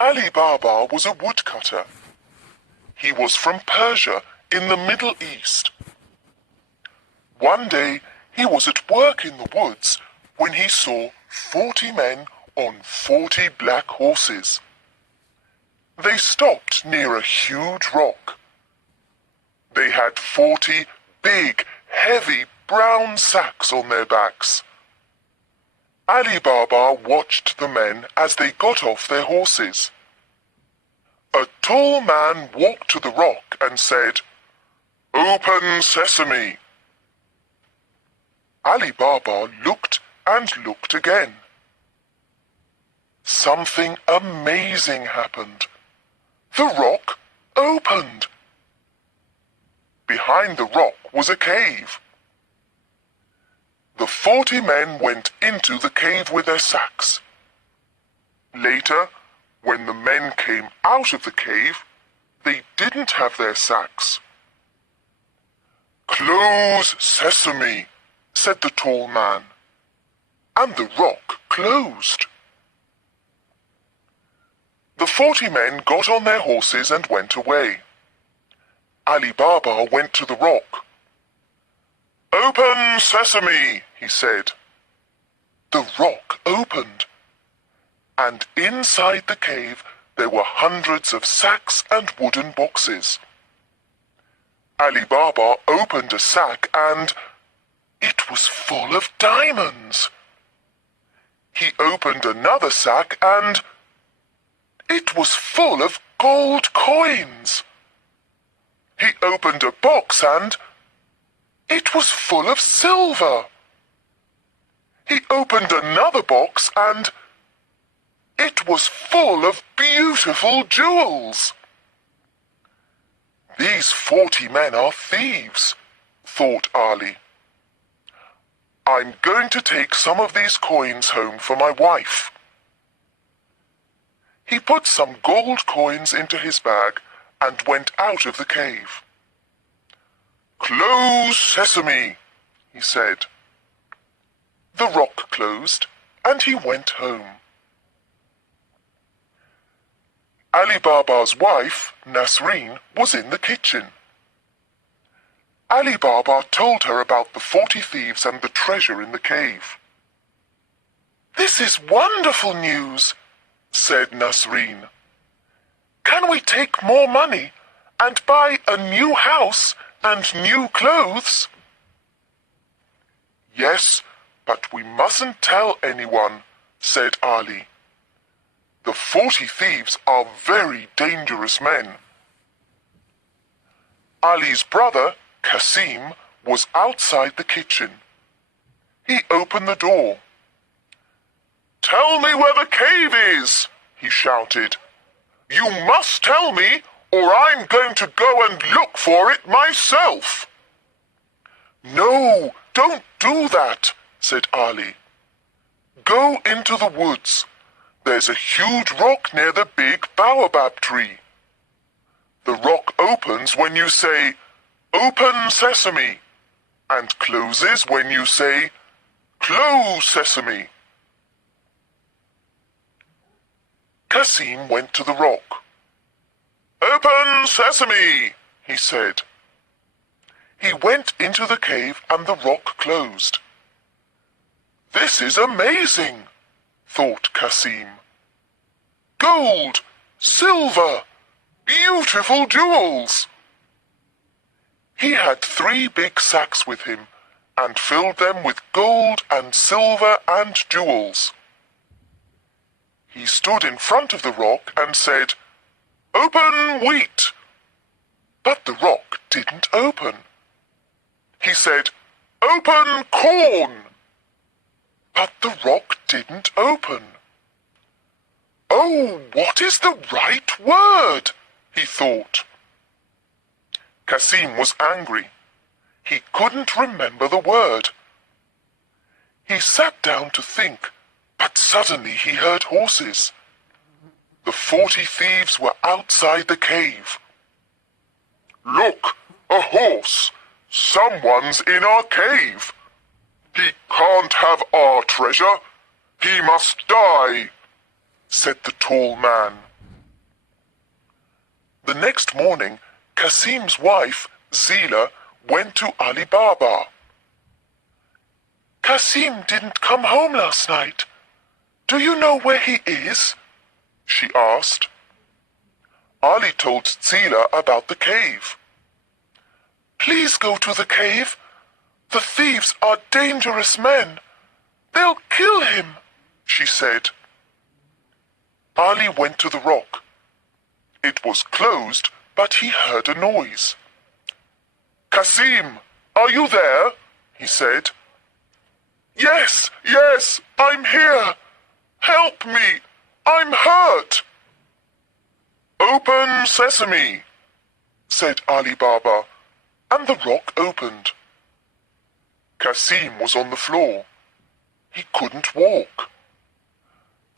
Ali-Baba was a woodcutter. He was from Persia in the Middle East. One day he was at work in the woods when he saw 40 men on 40 black horses. They stopped near a huge rock. They had 40 big, heavy brown sacks on their backs. Ali-Baba watched the men as they got off their horses. A tall man walked to the rock and said, "Open sesame." Ali-Baba looked and looked again. Something amazing happened. The rock opened. Behind the rock was a cave. The 40 men went into the cave with their sacks. Later, when the men came out of the cave, they didn't have their sacks. "Close sesame," said the tall man, and the rock closed. The 40 men got on their horses and went away. Ali-Baba went to the rock. "Open sesame," he said. The rock opened, and inside the cave there were hundreds of sacks and wooden boxes. Ali-Baba opened a sack and it was full of diamonds. He opened another sack and it was full of gold coins. He opened a box and it was full of silver. He opened another box and it was full of beautiful jewels. "These 40 men are thieves," thought Ali. "I'm going to take some of these coins home for my wife." He put some gold coins into his bag and went out of the cave. "Close sesame," he said. The rock closed and he went home. Ali-Baba's wife, Nasreen, was in the kitchen. Ali-Baba told her about the 40 thieves and the treasure in the cave. "This is wonderful news," said Nasreen. "Can we take more money and buy a new house and new clothes?" "Yes, but we mustn't tell anyone," said Ali. "The 40 thieves are very dangerous men." Ali's brother, Kasim, was outside the kitchen. He opened the door. "Tell me where the cave is," he shouted. "You must tell me, or I'm going to go and look for it myself." "No, don't do that," said Ali. "Go into the woods. There's a huge rock near the big baobab tree. The rock opens when you say, 'Open sesame,' and closes when you say, 'Close sesame.'" Kasim went to the rock. "Open sesame," he said. He went into the cave and the rock closed. "This is amazing," thought Kasim. "Gold, silver, beautiful jewels." He had 3 big sacks with him and filled them with gold and silver and jewels. He stood in front of the rock and said, "Open wheat." But the rock didn't open. He said, "Open corn." But the rock didn't open. "Oh, what is the right word?" he thought. Kasim was angry. He couldn't remember the word. He sat down to think, but suddenly he heard horses. The 40 thieves were outside the cave. "Look, a horse! Someone's in our cave! He can't have our treasure! He must die!" said the tall man. The next morning, Kasim's wife, Zila, went to Али-Баба. Kasim didn't come home last night. Do you know where he is? She asked. Ali told Zila about the cave. Please go to the cave. The thieves are dangerous men. They'll kill him, she said. Ali went to the rock. It was closed, but he heard a noise. Kasim, are you there? He said. Yes, yes, I'm here. Help me, I'm hurt. Open sesame, said Али-Баба, and the rock opened. Kasim was on the floor. He couldn't walk.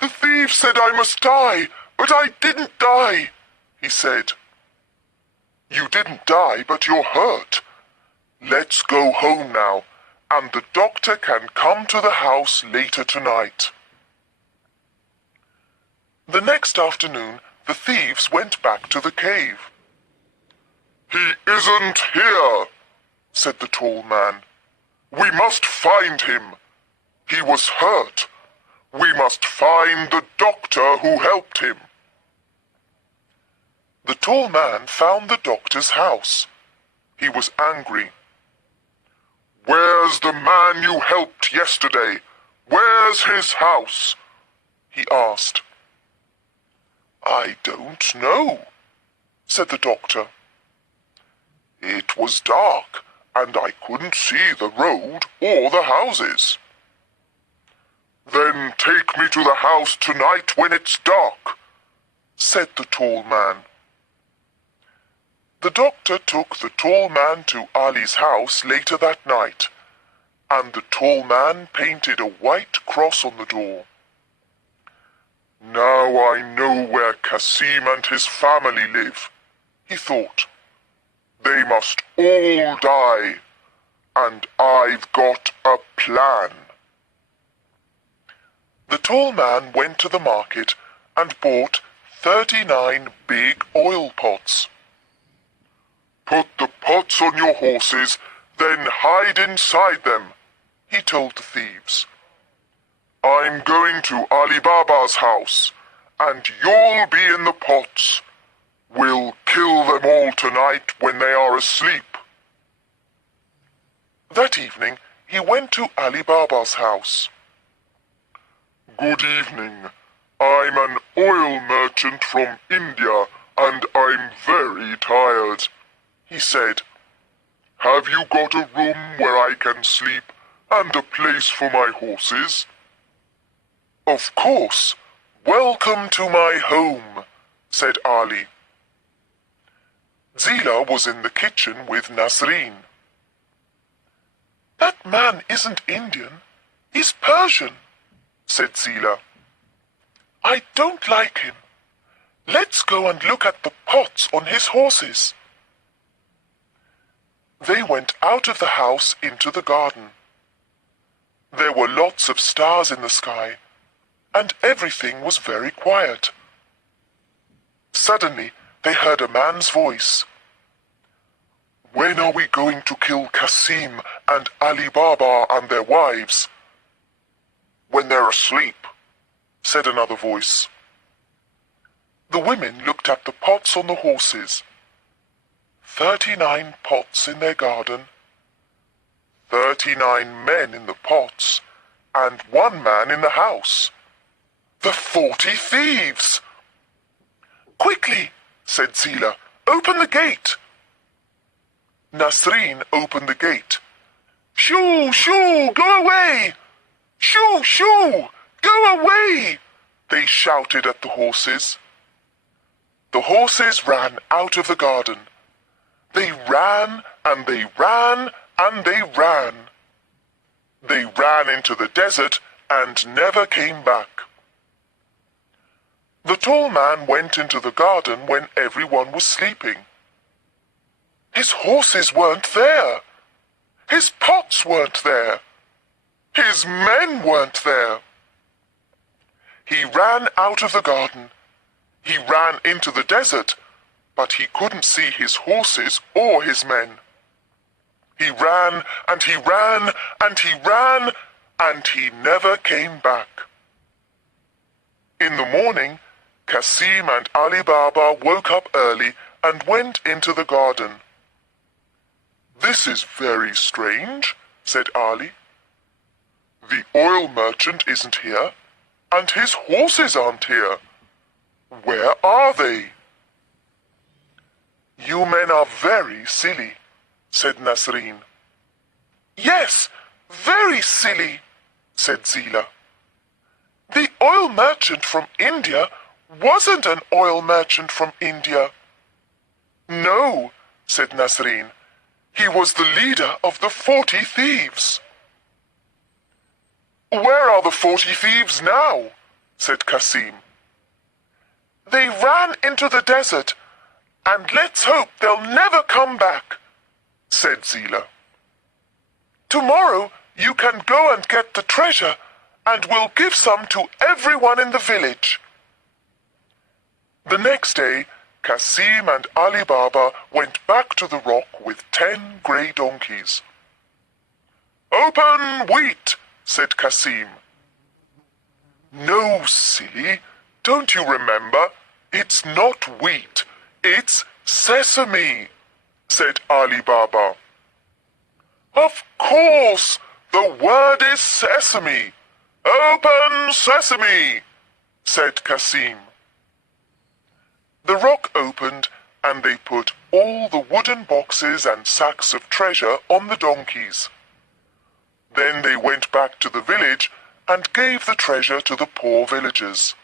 The thief said I must die, but I didn't die, he said. You didn't die, but you're hurt. Let's go home now, and the doctor can come to the house later tonight. The next afternoon, the thieves went back to the cave. He isn't here, said the tall man. We must find him. He was hurt. We must find the doctor who helped him. The tall man found the doctor's house. He was angry. Where's the man you helped yesterday? Where's his house? He asked. I don't know, said the doctor. It was dark, and I couldn't see the road or the houses. Then take me to the house tonight when it's dark, said the tall man. The doctor took the tall man to Ali's house later that night, and the tall man painted a white cross on the door. Now I know where Kasim and his family live, he thought. They must all die, and I've got a plan. The tall man went to the market and bought 39 big oil pots. Put the pots on your horses, then hide inside them, he told the thieves. I'm going to Али-Баба's house, and you'll be in the pots. We'll kill them all tonight when they are asleep. That evening, he went to Али-Баба's house. Good evening. I'm an oil merchant from India, and I'm very tired, he said. Have you got a room where I can sleep and a place for my horses? Of course. Welcome to my home, said Ali. Zila was in the kitchen with Nasreen. That man isn't Indian. He's Persian, said Zila. I don't like him. Let's go and look at the pots on his horses. They went out of the house into the garden. There were lots of stars in the sky, and everything was very quiet. Suddenly, they heard a man's voice. When are we going to kill Kasim and Али-Баба and their wives? When they're asleep, said another voice. The women looked at the pots on the horses. 39 pots in their garden, 39 men in the pots, and 1 man in the house. The 40 thieves! Quickly, said Zila, open the gate. Nasreen opened the gate. Shoo, shoo, go away! Shoo, shoo, go away! They shouted at the horses. The horses ran out of the garden. They ran and they ran and they ran. They ran into the desert and never came back. The tall man went into the garden when everyone was sleeping. His horses weren't there. His pots weren't there. His men weren't there. He ran out of the garden. He ran into the desert, but he couldn't see his horses or his men. He ran and he ran and he ran, and he never came back. In the morning, Kasim and Али-Баба woke up early and went into the garden. "This is very strange," said Ali. "The oil merchant isn't here, and his horses aren't here. Where are they?" "You men are very silly," said Nasreen. "Yes, very silly," said Zila. "The oil merchant from India wasn't an oil merchant from India." "No," said Nasreen. "He was the leader of the 40 Thieves." "Where are the 40 Thieves now?" said Kasim. "They ran into the desert, and let's hope they'll never come back," said Zila. "Tomorrow you can go and get the treasure, and we'll give some to everyone in the village." The next day, Kasim and Али-Баба went back to the rock with 10 grey donkeys. "Open wheat," said Kasim. "No, silly, don't you remember? It's not wheat, it's sesame," said Али-Баба. "Of course, the word is sesame. Open sesame," said Kasim. The rock opened, and they put all the wooden boxes and sacks of treasure on the donkeys. Then they went back to the village and gave the treasure to the poor villagers.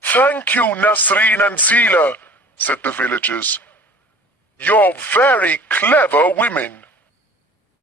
"Thank you, Nasreen and Zila," said the villagers. "You're very clever women."